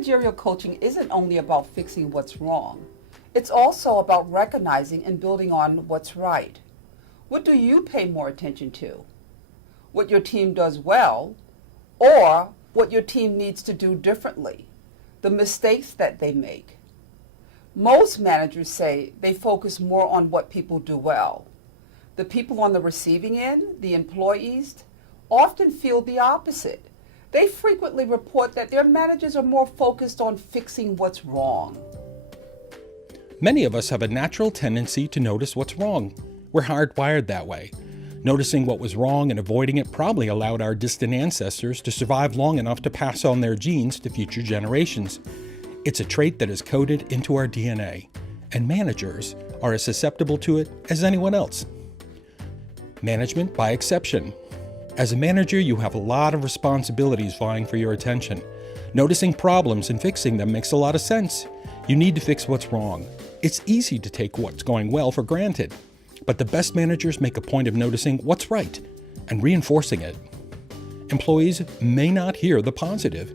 managerial coaching isn't only about fixing what's wrong. It's also about recognizing and building on what's right. What do you pay more attention to? What your team does well, or what your team needs to do differently, the mistakes that they make. Most managers say they focus more on what people do well. The people on the receiving end, the employees, often feel the opposite. They frequently report that their managers are more focused on fixing what's wrong. Many of us have a natural tendency to notice what's wrong. We're hardwired that way. Noticing what was wrong and avoiding it probably allowed our distant ancestors to survive long enough to pass on their genes to future generations. It's a trait that is coded into our DNA, and managers are as susceptible to it as anyone else. Management by exception. As a manager, you have a lot of responsibilities vying for your attention. Noticing problems and fixing them makes a lot of sense. You need to fix what's wrong. It's easy to take what's going well for granted, but the best managers make a point of noticing what's right and reinforcing it. Employees may not hear the positive.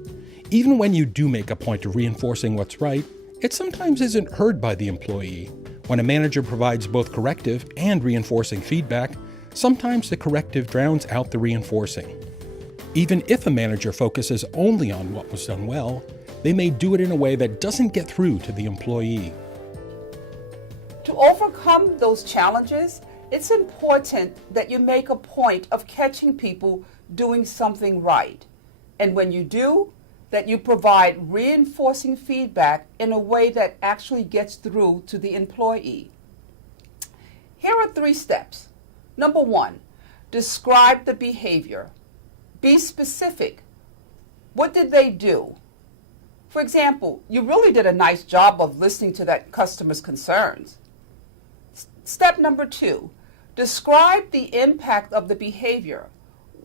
Even when you do make a point of reinforcing what's right, it sometimes isn't heard by the employee. When a manager provides both corrective and reinforcing feedback, sometimes the corrective drowns out the reinforcing. Even if a manager focuses only on what was done well, they may do it in a way that doesn't get through to the employee. To overcome those challenges, it's important that you make a point of catching people doing something right. And when you do, that you provide reinforcing feedback in a way that actually gets through to the employee. Here are 3 steps. Number 1, describe the behavior. Be specific. What did they do? For example, you really did a nice job of listening to that customer's concerns. Step number 2, describe the impact of the behavior.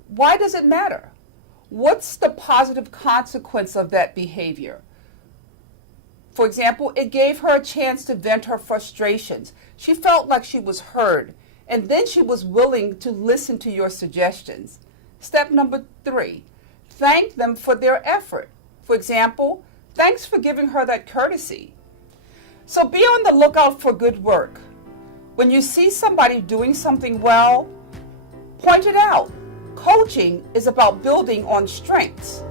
Why does it matter? What's the positive consequence of that behavior? For example, it gave her a chance to vent her frustrations. She felt like she was heard, and then she was willing to listen to your suggestions. Step number 3, thank them for their effort. For example, thanks for giving her that courtesy. So be on the lookout for good work. When you see somebody doing something well, point it out. Coaching is about building on strengths.